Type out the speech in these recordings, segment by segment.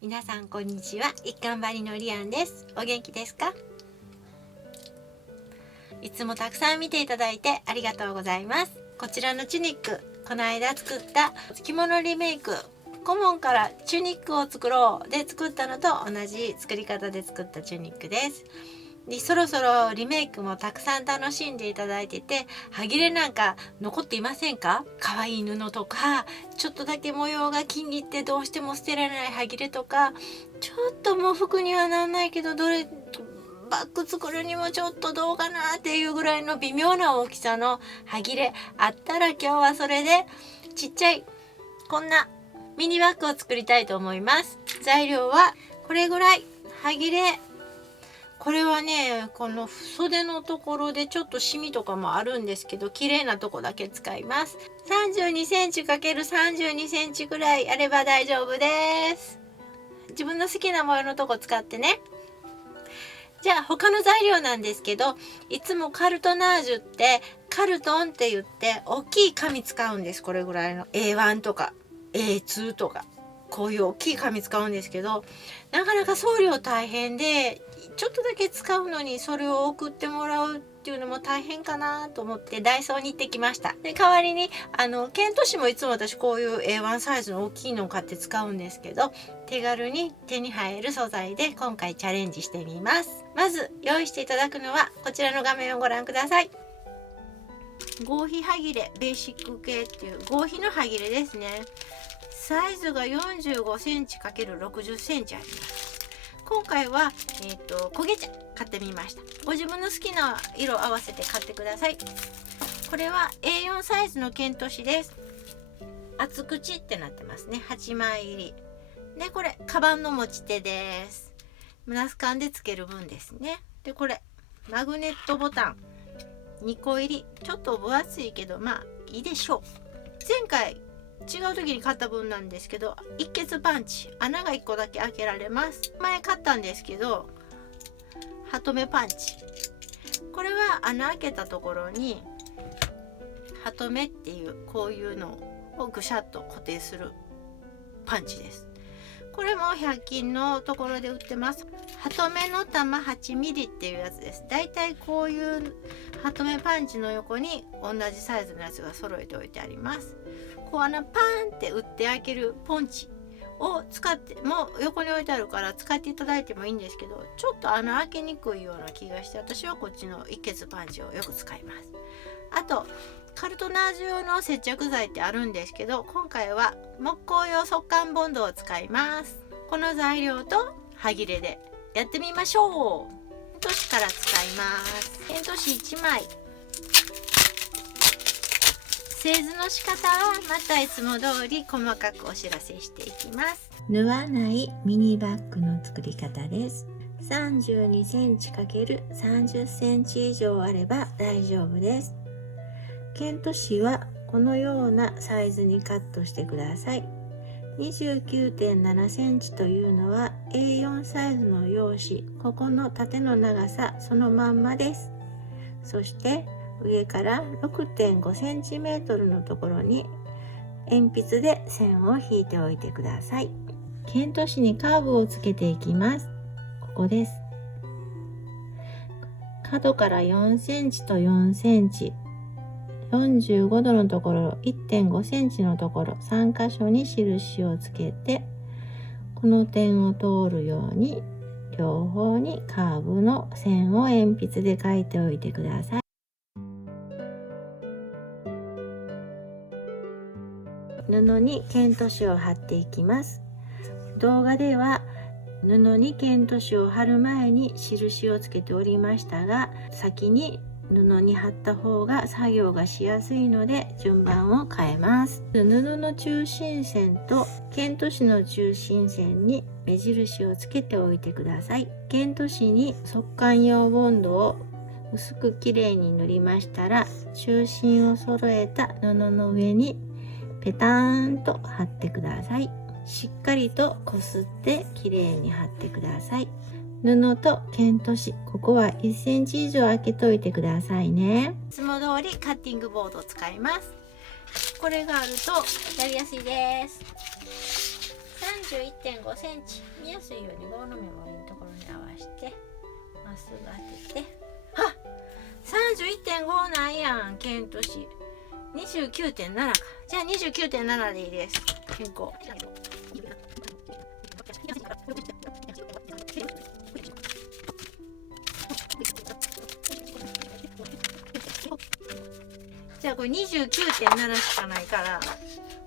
皆さんこんにちは。一貫張りのリアンです。お元気ですか？いつもたくさん見ていただいてありがとうございます。こちらのチュニック、この間作った着物リメイク、顧問からチュニックを作ろうで作ったのと同じ作り方で作ったチュニックです。でそろそろリメイクもたくさん楽しんでいただいてて、端切れなんか残っていませんか？可愛い布とか、ちょっとだけ模様が気に入ってどうしても捨てられない端切れとか、ちょっともう服にはなんないけどバッグ作るにもちょっとどうかなっていうぐらいの微妙な大きさの端切れあったら、今日はそれでちっちゃいこんなミニバッグを作りたいと思います。材料はこれぐらい。端切れ、これはね、この袖のところでちょっとシミとかもあるんですけど、綺麗なとこだけ使います。32センチ ×32 センチぐらいあれば大丈夫です。自分の好きな模様のとこ使ってね。じゃあ他の材料なんですけど、いつもカルトナージュってカルトンって言って大きい紙使うんです。これぐらいの A1 とか A2 とか、こういう大きい紙使うんですけど、なかなか送料大変で、ちょっとだけ使うのにそれを送ってもらうっていうのも大変かなと思ってダイソーに行ってきました。で代わりにケント紙もいつも私こういう A1 サイズの大きいのを買って使うんですけど、手軽に手に入る素材で今回チャレンジしてみます。まず用意していただくのはこちらの画面をご覧ください。合皮端切れベーシック系っていう合皮の端切れですね。サイズが45センチ ×60 センチあります。今回は、焦げ茶買ってみました。ご自分の好きな色合わせて買ってください。これは A4 サイズのケント紙です。厚口ってなってますね。8枚入りで、これカバンの持ち手です。ナスカンでつける分ですね。でこれマグネットボタン2個入り、ちょっと分厚いけどまあいいでしょう。前回違う時に買った分なんですけど、一結パンチ、穴が1個だけ開けられます。前買ったんですけどハトメパンチ、これは穴開けたところにハトメっていうこういうのをぐしゃっと固定するパンチです。これも100均のところで売ってます。ハトメの玉 8mm っていうやつです。だいたいこういうハトメパンチの横に同じサイズのやつが揃えておいてあります。こうパーンって打って開けるポンチを使っても横に置いてあるから使っていただいてもいいんですけど、ちょっと穴開けにくいような気がして、私はこっちの一結パンチをよく使います。あとカルトナージュ用の接着剤ってあるんですけど、今回は木工用速乾ボンドを使います。この材料と端切れでやってみましょう。ケント紙から使います。ケント紙1枚。製図の仕方はまたいつも通り細かくお知らせしていきます。縫わないミニバッグの作り方です。32センチ ×30 センチ以上あれば大丈夫です。ケント紙はこのようなサイズにカットしてください。29.7 センチというのは A4 サイズの用紙、ここの縦の長さそのまんまです。そして上から 6.5 センチメートルのところに鉛筆で線を引いておいてください。ケント紙にカーブをつけていきます。ここです。角から4センチと4センチ、45度のところ、1.5 センチのところ、3箇所に印をつけて、この点を通るように両方にカーブの線を鉛筆で描いておいてください。布にケント紙を貼っていきます。動画では布にケント紙を貼る前に印をつけておりましたが、先に布に貼った方が作業がしやすいので順番を変えます。布の中心線とケント紙の中心線に目印をつけておいてください。ケント紙に速乾用ボンドを薄くきれいに塗りましたら、中心を揃えた布の上にペターンと貼ってください。しっかりとこすってきれいに貼ってください。布とケント紙、ここは1センチ以上開けといてくださいね。いつも通りカッティングボードを使います。これがあるとやりやすいです。31.5 センチ、見やすいように棒の目盛りのところに合わせてまっすぐ当てて、あ、31.5 なんやん。剣とし 29.7 か。じゃあ 29.7 でいいです。変更。じゃあこれ 29.7 しかないから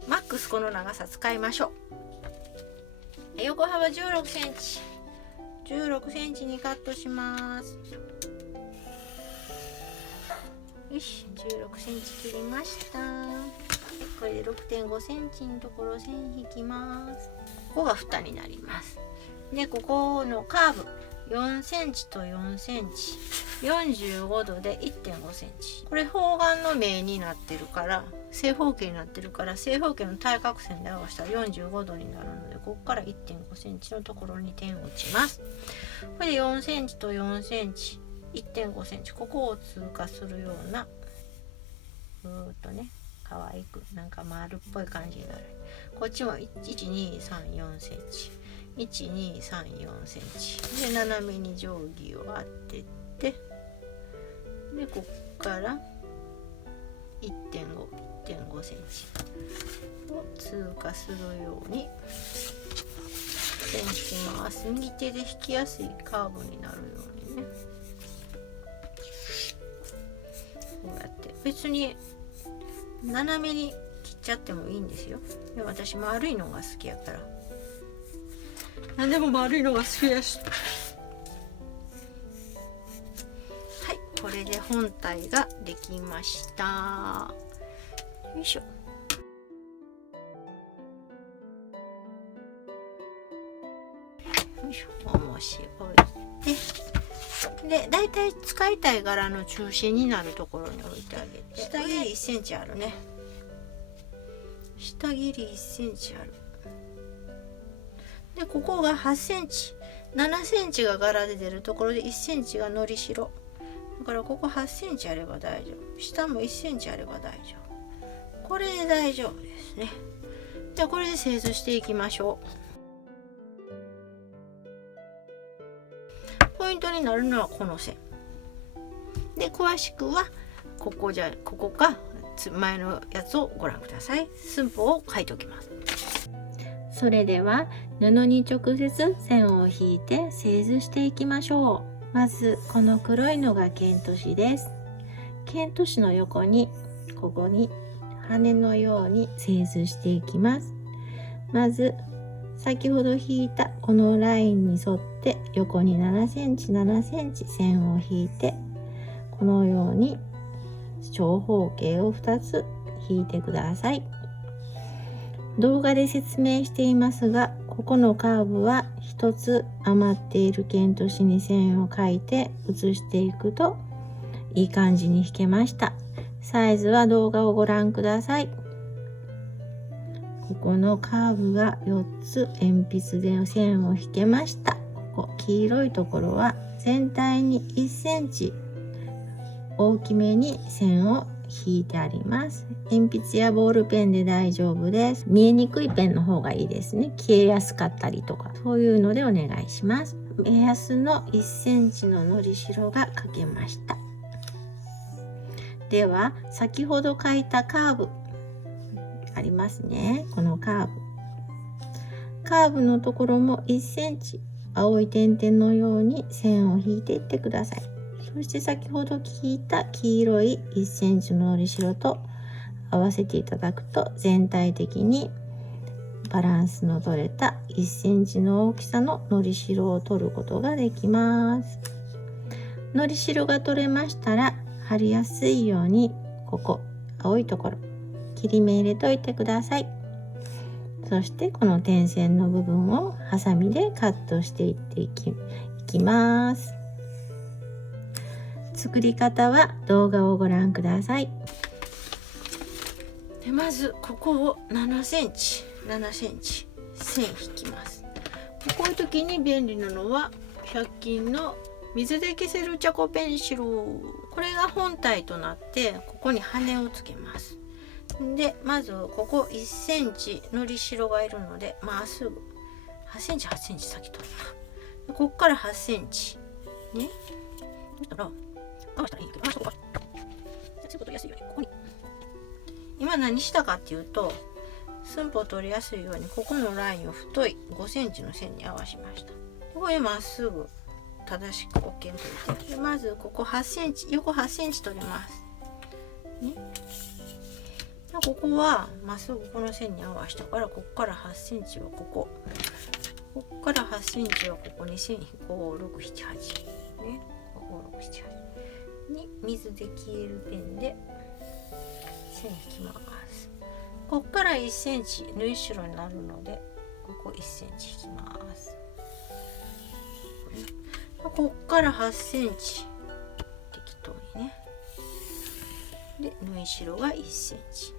マックスこの長さ使いましょう。横幅16センチ、16センチにカットします。よし、16センチ切りました。これで 6.5 センチのところ線引きます。ここが蓋になります。で、ここのカーブ4センチと4センチ、45度で 1.5 センチ。これ方眼の目になってるから、正方形になってるから、正方形の対角線で合わせたら45度になるので、ここから 1.5 センチのところに点を打ちます。これで4センチと4センチ、1.5 センチ、ここを通過するような、ぐーっとね、可愛くなんか丸っぽい感じになる。こっちも 1,2,3,4 センチ、1,2,3,4 センチで斜めに定規を当てて、でこっから 1.5 センチを通過するように線引きます。右手で引きやすいカーブになるようにね、こうやって別に斜めに切っちゃってもいいんですよ。で、私丸いのが好きやから、何でも丸いのが好きです。はい、これで本体ができました。よいしょ。よいしょ、重し置いて、で、だいたい使いたい柄の中心になるところに置いてあげて、下切り1センチあるね。下切り1センチある。で、ここが8センチ、7センチが柄で出るところで1センチがのりしろ。だからここ8センチあれば大丈夫。下も1センチあれば大丈夫。これで大丈夫ですね。じゃあこれで製図していきましょう。ポイントになるのはこの線で、詳しくはここか前のやつをご覧ください。寸法を書いておきます。それでは布に直接線を引いて製図していきましょう。まずこの黒いのが剣としです。剣としの横にここに羽のように製図していきます。まず先ほど引いたこのラインに沿って横に7センチ7センチ線を引いて、このように長方形を2つ引いてください。動画で説明していますが、ここのカーブは1つ余っている剣としに線を描いて写していくといい感じに引けました。サイズは動画をご覧ください。ここのカーブが4つ鉛筆で線を引けました。ここ黄色いところは全体に1センチ大きめに線を引いてあります。鉛筆やボールペンで大丈夫です。見えにくいペンの方がいいですね。消えやすかったりとか、そういうのでお願いします。目安の1センチののりしろが描けました。では先ほど描いたカーブありますね。このカーブのところも1センチ青い点々のように線を引いていってください。そして先ほど引いた黄色い1センチののりしろと合わせていただくと全体的にバランスの取れた1センチの大きさののりしろを取ることができます。のりしろが取れましたら貼りやすいようにここ青いところ切り目入れといてください。そしてこの点線の部分をハサミでカットしていきます。作り方は動画をご覧ください。でまずここを7センチ線引きます。こういう時に便利なのは100均の水で消せるチャコペンシル。これが本体となってここに羽をつけます。でまずここ1センチのりしろがいるのでまっすぐ8センチ8センチ先取るな。こっから8センチね。そしたら我慢したらいいんだけど、そこかそういうことやすいようにここに今何したかっていうと、寸法取りやすいようにここのラインを太い5センチの線に合わしました。ここでまっすぐ正しく折っけんといて、まずここ8センチ、横8センチ取りますね。ここはまっすぐこの線に合わしたから、ここから8センチはここから8センチはここに線引こう、5、6、7、8ね、5、6、7、8に水で消えるペンで線引きます。ここから1センチ縫い代になるので、ここ1センチ引きます。ここから8センチ適当にね。で縫い代が1センチ。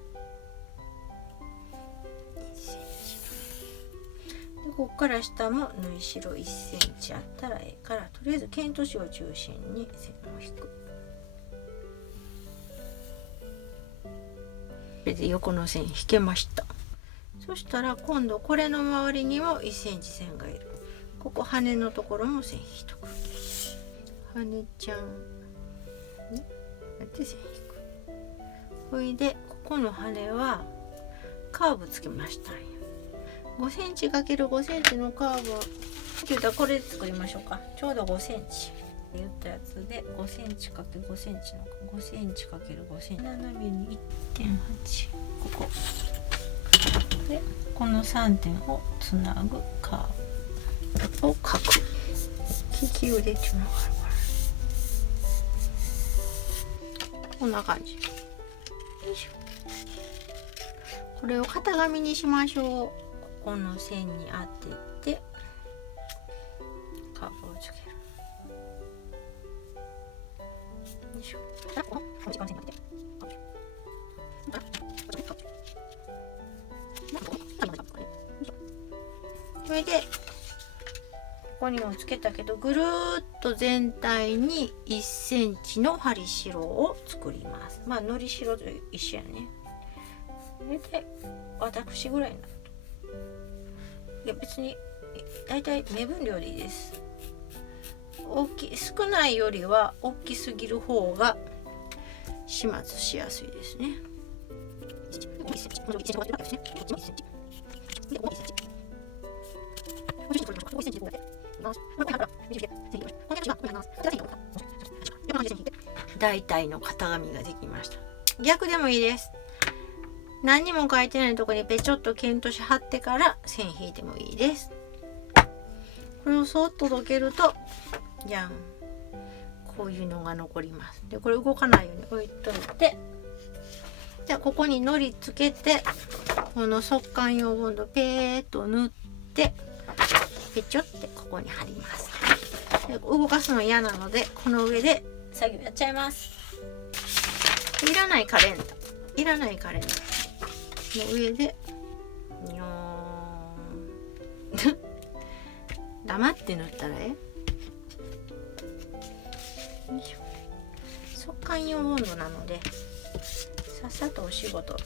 でここから下も縫い代1センチあったらええから、とりあえず剣と紙を中心に線を引く。これで横の線引けました。そしたら今度これの周りにも1センチ線がいる。ここ羽のところも線引いとく。羽ちゃんにやって線引く。これでここの羽はカーブつけましたんや。5センチ ×5 センチのカーブを言ったらこれで作りましょうか。ちょうど5センチ言ったやつで5センチ ×5 センチの5センチ ×5 センチ斜めに 1.8 ここでこの3点をつなぐカーブを書く。利き腕っていうのがあるから、こんな感じ。よいしょ。これを型紙にしましょう。ここの線に当ててカーブをつける。よいしょ。それでここにもつけたけど、ぐるーっと全体に1センチの針代を作ります。まあのり代と一緒やね。それで私ぐらいになると、いや別にだいたい目分量でいいです。少ないよりは大きすぎる方が始末しやすいですね。大体の型紙ができました。逆でもいいです。何にも書いてないところにペチョッと剣とし貼ってから線引いてもいいです。これをそっとどけるとじゃん、こういうのが残ります。でこれ動かないように置いといて、じゃあここにのりつけて、この速乾用ボンドペーッと塗ってペチョってここに貼ります。で動かすの嫌なのでこの上で作業やっちゃいます。いらないカレンダーの上でにょーん黙って塗ったら速乾用ボンドなのでさっさとお仕事。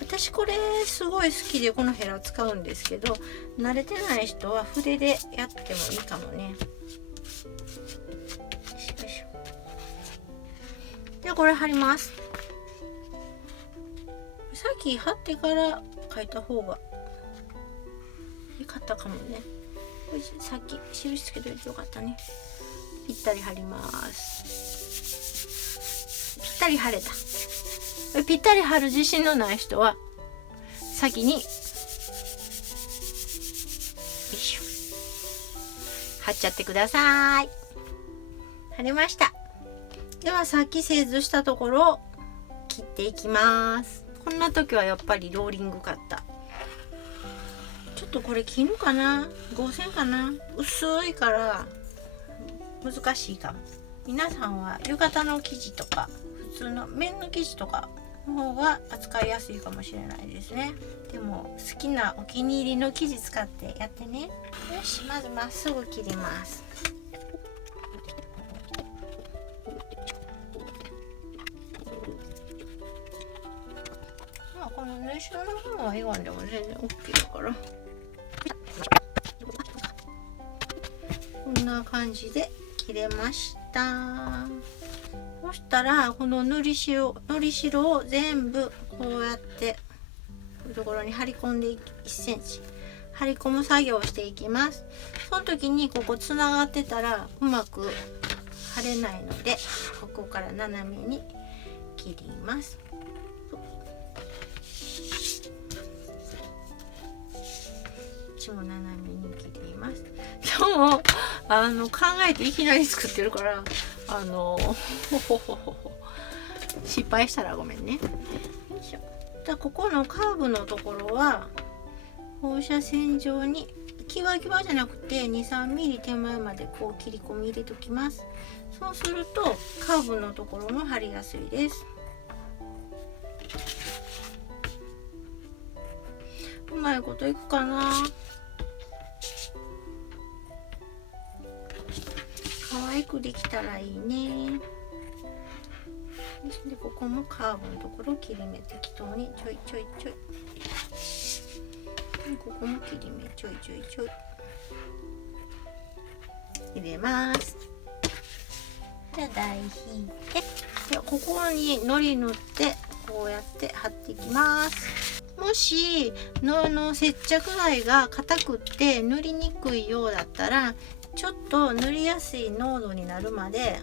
私これすごい好きでこのヘラ使うんですけど、慣れてない人は筆でやってもいいかもね。でこれ貼ります。さっき貼ってから書いた方が良かったかもね。さっき印つけといてよかったね。ぴったり貼ります。ぴったり貼れた。ぴったり貼る自信のない人は先によいしょ貼っちゃってください。貼れました。ではさっき製図したところを切っていきます。こんな時はやっぱりローリングカッター。ちょっとこれ絹かな、合線かな、薄いから難しいかも。皆さんは浴衣の生地とか普通の綿の生地とかの方が扱いやすいかもしれないですね。でも好きなお気に入りの生地使ってやってね。よし、まずまっすぐ切ります。まあこの縫い代の方はイワンでも全然 OK だから。こんな感じで切れました。そしたらこののりしろを全部こうやってこういうところに貼り込んで1センチ貼り込む作業をしていきます。その時にここつながってたらうまく貼れないので、ここから斜めに切ります。も斜めに切ります。今日考えていきなり作ってるから失敗したらごめんね。ここのカーブのところは放射線状にキワキワじゃなくて 2,3 ミリ手前までこう切り込み入れときます。そうするとカーブのところも貼りやすいです。うまいこといくかな。可愛くできたらいいね。でここもカーブのところを切り目適当にちょいちょいちょい。ここも切り目ちょいちょいちょい入れます。じゃあ台引いて、でここにのり塗ってこうやって貼っていきます。もしの接着剤が硬くって塗りにくいようだったら、ちょっと塗りやすい濃度になるまで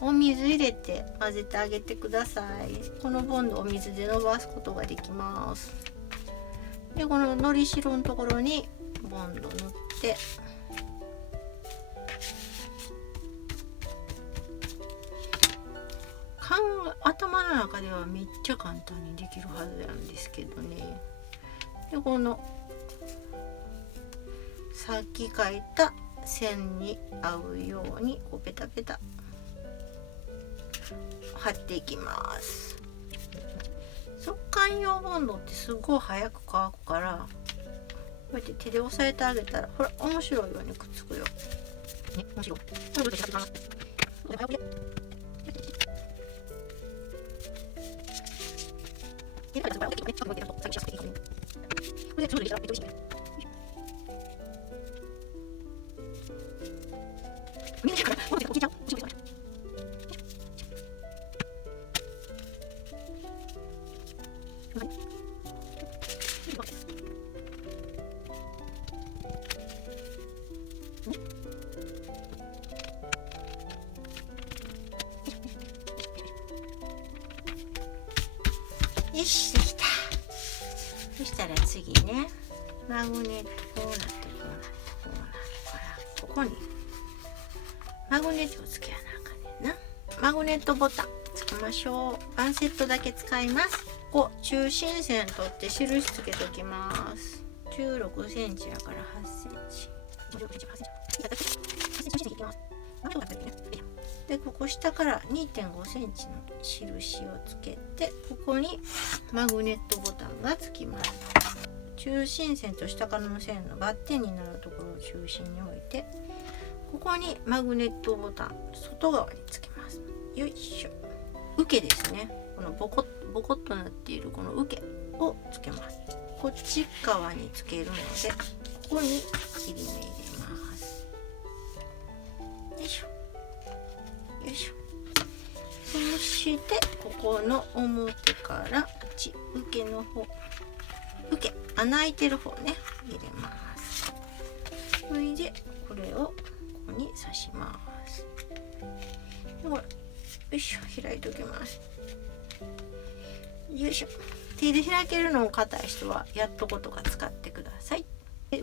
お水入れて混ぜてあげてください。このボンドをお水で伸ばすことができます。でこののりしろのところにボンド塗って頭の中ではめっちゃ簡単にできるはずなんですけどね。でこのさっき描いた線に合うようにこうペタペタ貼っていきます。速乾用ボンドってすごい早く乾くから、こうやって手で押さえてあげたらほら面白いようにくっつくよ。ね、面白い。よし、できた。そしたら次ね、マグネットこうなってここにマグネットをつけやなあかんねんな。マグネットボタンつけましょう。ワンセットだけ使います。ここ中心線取って印つけときます。16センチやから8センチ。でここ下から 2.5 センチの印をつけて、ここにマグネットボタンがつきます。中心線と下からの線のバッテンになるところを中心に置いて、ここにマグネットボタン外側につけます。よいしょ。受けですね。このボコッとなっているこの受けをつけます。こっち側につけるので、ここに切り目入れます。よいしょ。よいしょ。そしてここの表から受けの方、受け穴開いてる方ね入れます。それでこれをここに刺します。でこれよいしょ、開いておきます。よいしょ。手で開けるのを硬い人はやっとことか使ってください。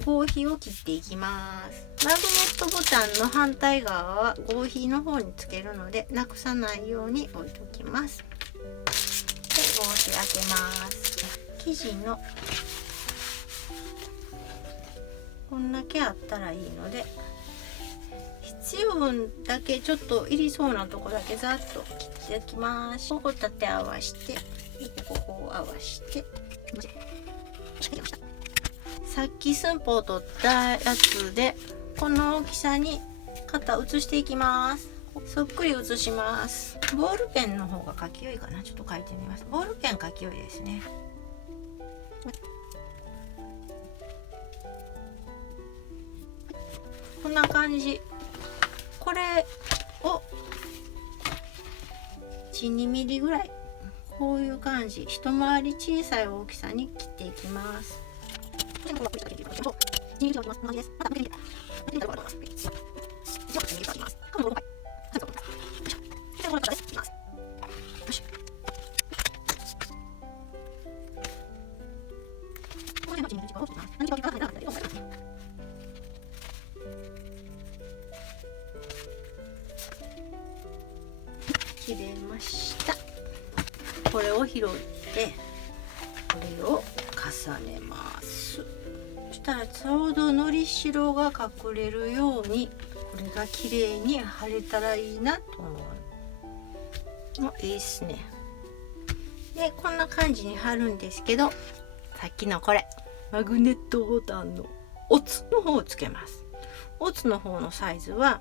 合皮を切っていきます。マグネットボタンの反対側は合皮の方につけるのでなくさないように置いておきます。で合皮開けます。生地のこんだけあったらいいので、必要分だけちょっといりそうなとこだけざっと切っていきます。ここ立て合わして、ここを合わして、さっき寸法を取ったやつでこの大きさに型写していきます。そっくり写します。ボールペンの方が書き良いかな。ちょっと書いてみます。ボールペン書き良いですね。こんな感じ。これを12ミリぐらい、こういう感じ、一回り小さい大きさに切っていきます。切れました。これを拾ってこれを重ねます。そしたらちょうどのりしろが隠れるようにこれが綺麗に貼れたらいいなと思う。いいっすね。でこんな感じに貼るんですけど、さっきのこれマグネットボタンのオツの方をつけます。オツの方のサイズは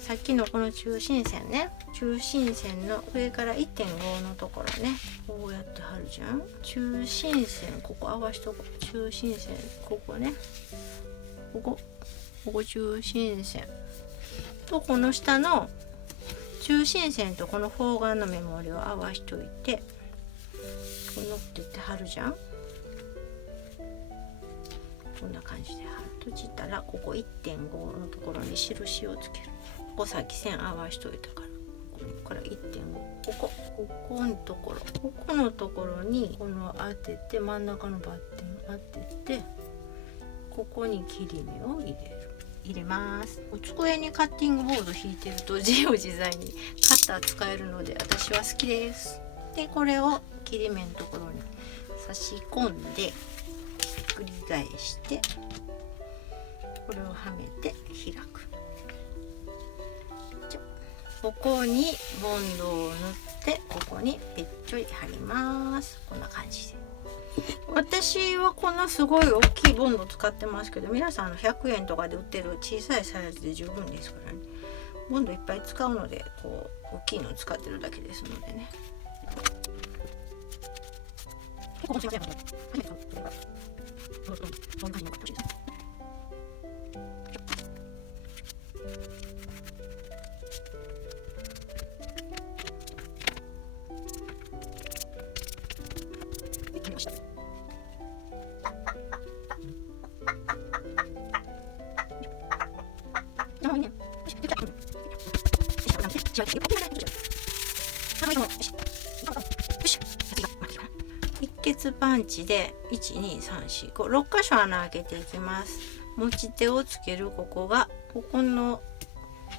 さっきのこの中心線ね、中心線の上から 1.5 のところね、こうやって貼るじゃん。中心線ここ合わしとこう。中心線ここね、ここ中心線とこの下の中心線とこの方眼の目盛りを合わしといて、こう乗ってって貼るじゃん。こんな感じで貼る。閉じたらここ 1.5 のところに印をつける。ここさっき線合わしといたから、ここから 1.5、ここのところ、ここのところにこの当てて、真ん中のバッテン当てて、ここに切り目を入れます。机にカッティングボード引いてると自由自在にカッター使えるので私は好きです。でこれを切り目のところに差し込んでひっくり返して、これをはめて開く。ここにボンドを塗ってここにぺっちょり貼ります。こんな感じで。私はこんなすごい大きいボンド使ってますけど、皆さん100円とかで売ってる小さいサイズで十分ですからね。ボンドいっぱい使うのでこう大きいのを使ってるだけですのでね。一結パンチで12345 6箇所穴開けていきます。持ち手をつけるここの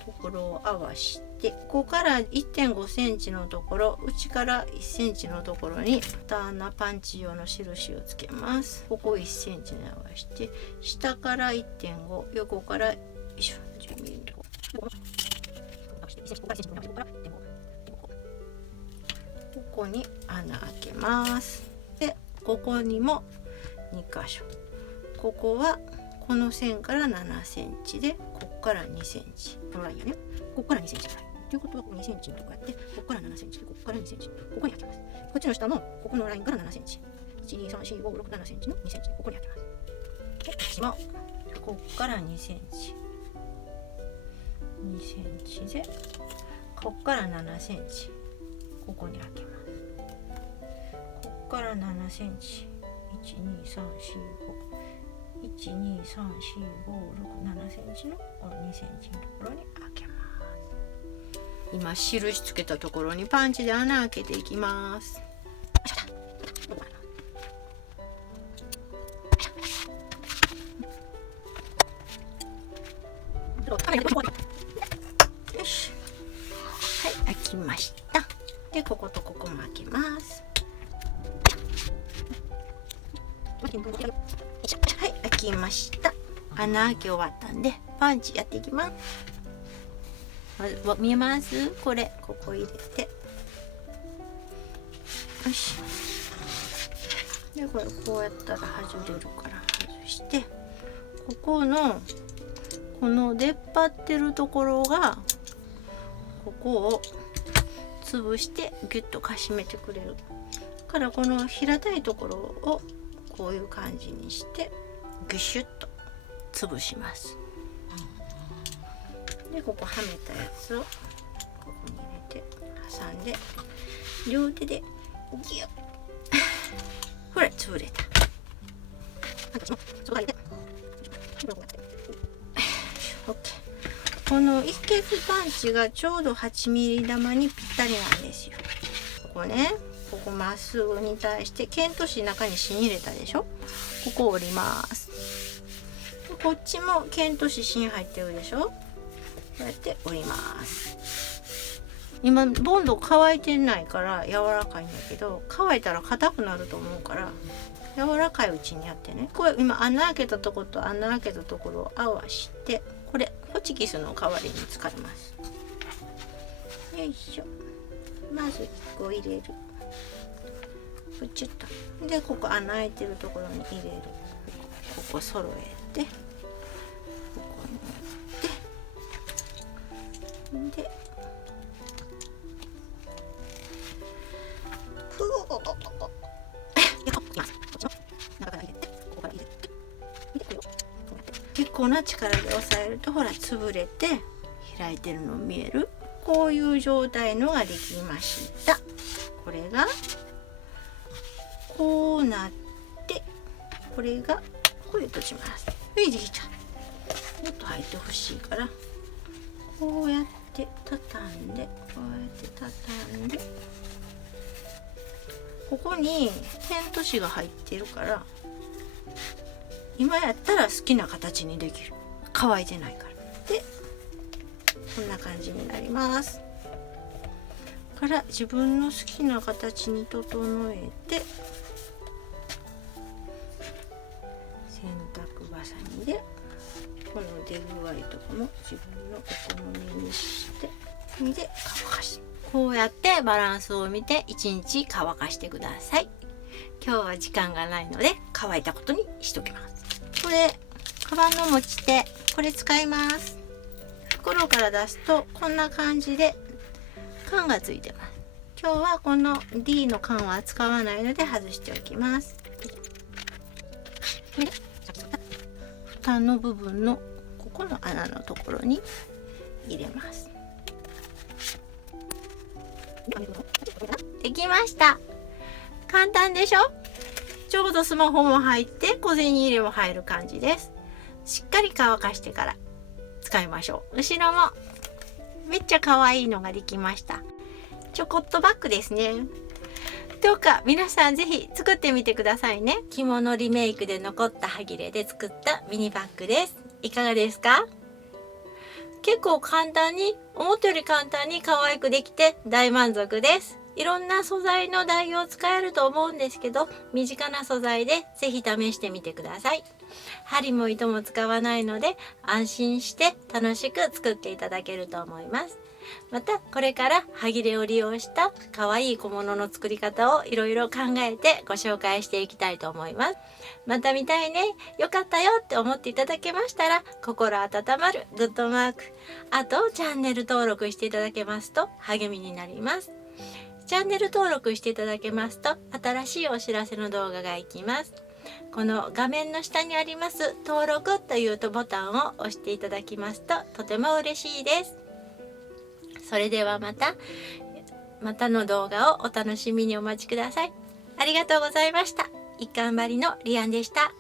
ところを合わして、ここから 1.5 センチのところ、内から1センチのところに2穴パンチ用の印をつけます。ここ1センチに合わせて、下から 1.5、横から10ミリのところ、ここに穴開けます。でここにも2箇所、ここはこの線から7センチで、ここから2センチ、このラインやね、ここから2センチぐらいということは、ここ2センチのとこやって、ここから7センチで、ここから2センチ、ここに開けます。こっちの下もここのラインから7センチ、1、2、3、4、5、6、7センチの2センチで、ここに開けます。でこっちもここから2センチ、2センチで、ここから7センチ、ここに開けます。ここから7センチ、1、2、3、4、5、1、2、3、4、5、6、7センチのこの2センチのところに開けます。今印つけたところにパンチで穴開けていきます。よし、はい、開きました。でこことここも開けます。はい、開きました。穴開け終わったんでパンチやっていきます。まず見えます？これここ入れて、よし。でこれこうやったら外れるから外して、ここのこの出っ張ってるところがここを潰してギュッとかしめてくれるから、この平たいところをこういう感じにしてギュシュッと潰します。でここはめたやつをここに入れて挟んで両手でギュッほら潰れた。この一ケツパンチがちょうど8ミリ玉にぴったりなんですよ。ここね、ここまっすぐに対して剣とし中に芯入れたでしょ。ここ折ります。こっちも剣とし芯入ってるでしょ。こうやって折ります。今ボンド乾いてないから柔らかいんだけど、乾いたら硬くなると思うから柔らかいうちにやってね。これ今穴開けたとこと穴開けたところを合わして、これホチキスの代わりに使います。よいしょ。まず1個入れる。プチッと。でここ穴開いてるところに入れる。ここ揃えて、ここに置いて、でふお結構な力で押さえるとほら潰れて開いてるの見える。こういう状態のができました。これがこうなって、これがこういうとします。できた。もっと入ってほしいからこうやって畳んで、こうやって畳んで、ここに剣としが入ってるから今やったら好きな形にできる。乾いてないから。でこんな感じになります。から自分の好きな形に整えて、洗濯バサミでこの出具合とかも自分のお好みにして、で乾かし、こうやってバランスを見て1日乾かしてください。今日は時間がないので乾いたことにしときます。これカバンの持ち手、これ使います。袋から出すとこんな感じで缶がついてます。今日はこの D の缶は使わないので外しておきます。蓋の部分のここの穴のところに入れます。できました。簡単でしょ。ちょうどスマホも入って小銭入れも入る感じです。しっかり乾かしてから使いましょう。後ろもめっちゃ可愛いのができました。ちょこっとバッグですね。どうか皆さんぜひ作ってみてくださいね。着物リメイクで残った端切れで作ったミニバッグです。いかがですか？結構簡単に、思ったより簡単に可愛くできて大満足です。いろんな素材の代用使えると思うんですけど、身近な素材でぜひ試してみてください。針も糸も使わないので安心して楽しく作っていただけると思います。またこれから端切れを利用した可愛い小物の作り方をいろいろ考えてご紹介していきたいと思います。また見たいね、よかったよって思っていただけましたら心温まるグッドマーク、あとチャンネル登録していただけますと励みになります。チャンネル登録していただけますと新しいお知らせの動画が行きます。この画面の下にあります登録というボタンを押していただきますととても嬉しいです。それではまたの動画をお楽しみにお待ちください。ありがとうございました。一貫張りのリアンでした。